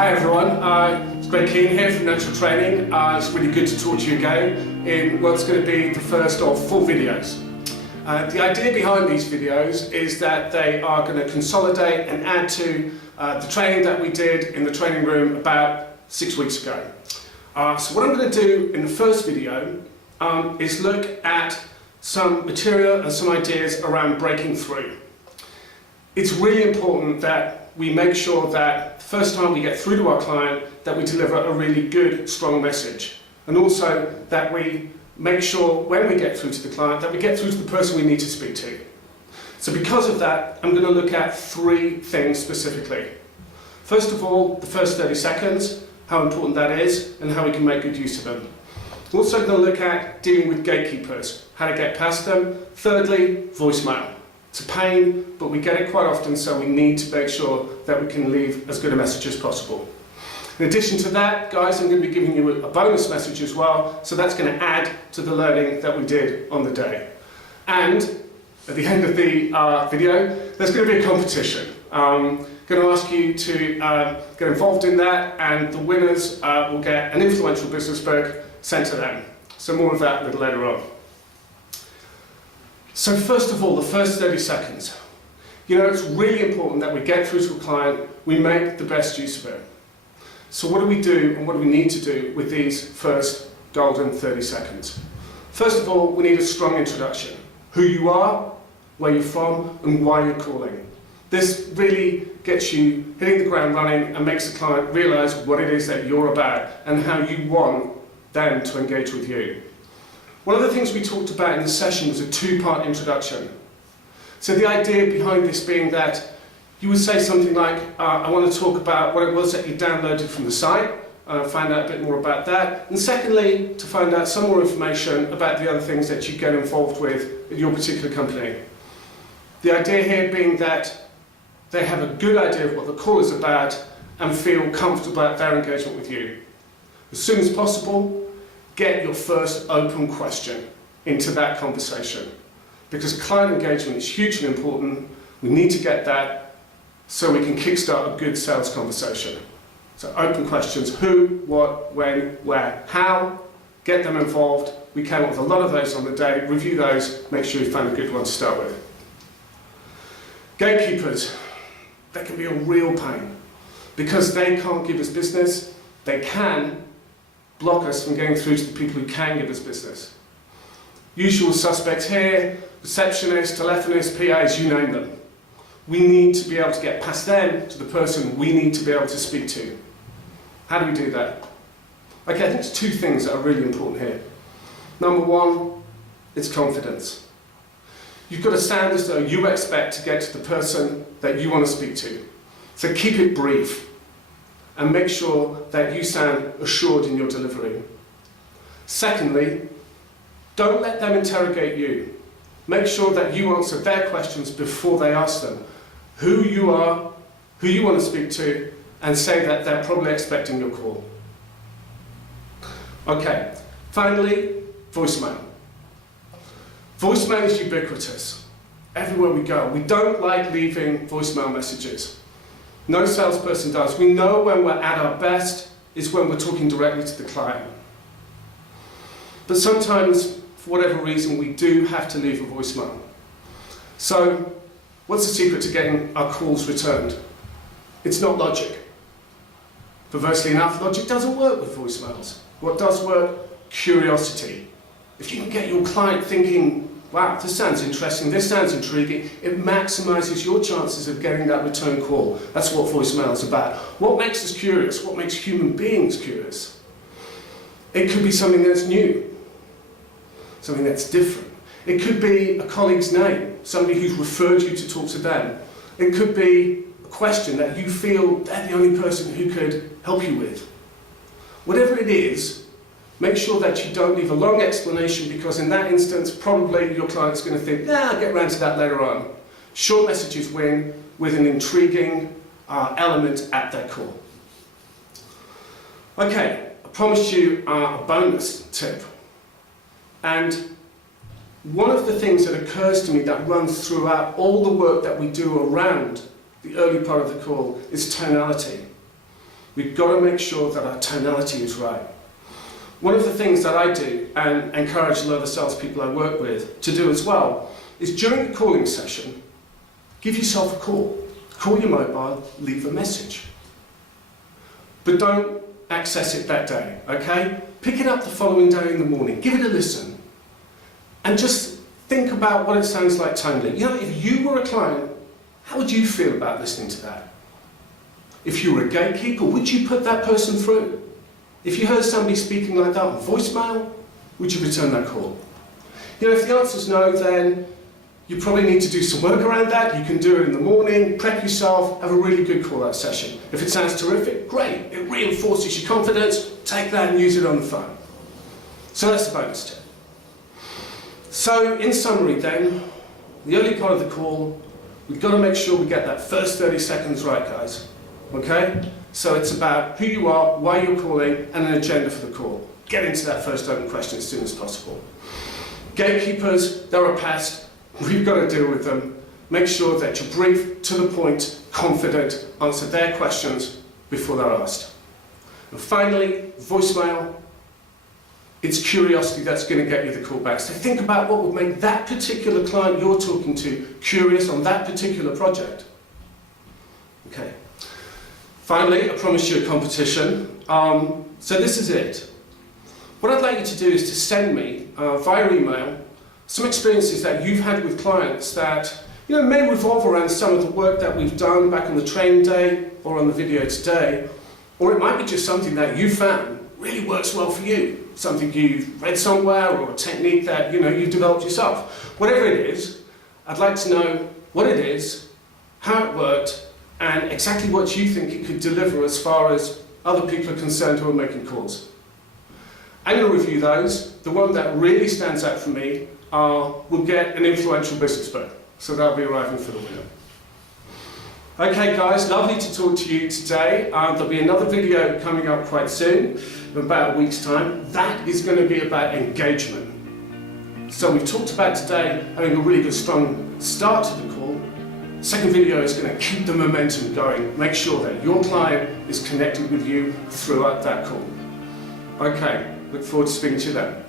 Hi everyone, it's Greg Keane here from Natural Training. It's really good to talk to you again in what's going to be the first of 4 videos. The idea behind these videos is that they are going to consolidate and add to the training that we did in the training room about 6 weeks ago. So what I'm going to do in the first video is look at some material and some ideas around breaking through. It's really important that we make sure that the first time we get through to our client that we deliver a really good, strong message, and also that we make sure when we get through to the client that we get through to the person we need to speak to. So because of that, I'm going to look at 3 things specifically. First of all, the first 30 seconds, how important that is and how we can make good use of them. We're also going to look at dealing with gatekeepers, how to get past them. Thirdly, voicemail. It's a pain, but we get it quite often, so we need to make sure that we can leave as good a message as possible. In addition to that, guys, I'm going to be giving you a bonus message as well, so that's going to add to the learning that we did on the day. And at the end of the video, there's going to be a competition. I'm going to ask you to get involved in that, and the winners will get an influential business book sent to them. So more of that a little later on. So first of all, the first 30 seconds. You know, it's really important that we get through to a client, we make the best use of it. So what do we do and what do we need to do with these first golden 30 seconds? First of all, we need a strong introduction. Who you are, where you're from, and why you're calling. This really gets you hitting the ground running and makes the client realise what it is that you're about and how you want them to engage with you. One of the things we talked about in the session was a 2-part introduction. So the idea behind this being that you would say something like, I want to talk about what it was that you downloaded from the site, find out a bit more about that, and secondly, to find out some more information about the other things that you get involved with at your particular company. The idea here being that they have a good idea of what the call is about and feel comfortable about their engagement with you. As soon as possible, get your first open question into that conversation, because client engagement is hugely important. We need to get that so we can kickstart a good sales conversation. So open questions: who, what, when, where, how. Get them involved. We came up with a lot of those on the day. Review those, make sure you find a good one to start with. Gatekeepers, they can be a real pain because they can't give us business. They can block us from getting through to the people who can give us business. Usual suspects here: receptionists, telephonists, PAs, you name them. We need to be able to get past them to the person we need to be able to speak to. How do we do that? Okay, I think there's 2 things that are really important here. Number 1, it's confidence. You've got to sound as though you expect to get to the person that you want to speak to. So keep it brief and make sure that you sound assured in your delivery. Secondly, don't let them interrogate you. Make sure that you answer their questions before they ask them who you are, who you want to speak to, and say that they're probably expecting your call. Okay, finally, voicemail. Voicemail is ubiquitous. Everywhere we go. We don't like leaving voicemail messages. No salesperson does. We know when we're at our best is when we're talking directly to the client. But sometimes, for whatever reason, we do have to leave a voicemail. So, what's the secret to getting our calls returned? It's not logic. Perversely enough, logic doesn't work with voicemails. What does work? Curiosity. If you can get your client thinking, wow, this sounds interesting, this sounds intriguing, it maximises your chances of getting that return call. That's what voicemail is about. What makes us curious? What makes human beings curious? It could be something that's new, something that's different. It could be a colleague's name, somebody who's referred you to talk to them. It could be a question that you feel they're the only person who could help you with. Whatever it is, make sure that you don't leave a long explanation, because in that instance, probably your client's going to think, I'll get around to that later on. Short messages win with an intriguing element at their core. Okay, I promised you a bonus tip. And one of the things that occurs to me that runs throughout all the work that we do around the early part of the call is tonality. we've got to make sure that our tonality is right. One of the things that I do, and encourage a lot of the salespeople I work with to do as well, is during the calling session, give yourself a call. Call your mobile, leave a message. But don't access it that day, okay? Pick it up the following day in the morning, give it a listen, and just think about what it sounds like tonally. You know, if you were a client, how would you feel about listening to that? If you were a gatekeeper, would you put that person through? If you heard somebody speaking like that on voicemail, would you return that call? You know, if the answer is no, then you probably need to do some work around that. You can do it in the morning, prep yourself, have a really good call-out session. If it sounds terrific, great. It reinforces your confidence. Take that and use it on the phone. So that's the bonus tip. So in summary then, the early part of the call, we've got to make sure we get that first 30 seconds right, guys. Okay? So it's about who you are, why you're calling, and an agenda for the call. Get into that first open question as soon as possible. Gatekeepers, they're a pest. We've got to deal with them. Make sure that you're brief, to the point, confident, answer their questions before they're asked. And finally, voicemail. It's curiosity that's going to get you the call back. So think about what would make that particular client you're talking to curious on that particular project. Okay. Finally, I promised you a competition. So this is it. What I'd like you to do is to send me via email some experiences that you've had with clients that may revolve around some of the work that we've done back on the training day or on the video today, or it might be just something that you found really works well for you, something you've read somewhere or a technique that you've developed yourself. Whatever it is, I'd like to know what it is, how it worked, and exactly what you think it could deliver as far as other people are concerned who are making calls. I'm going to review those. The one that really stands out for me will get an influential business book, so that'll be arriving for the winner. Okay guys, lovely to talk to you today. There'll be another video coming up quite soon, in about a week's time. That is going to be about engagement. So we've talked about today having a really good strong start to the call. Second video is going to keep the momentum going, make sure that your client is connected with you throughout that call. Okay, look forward to speaking to you then.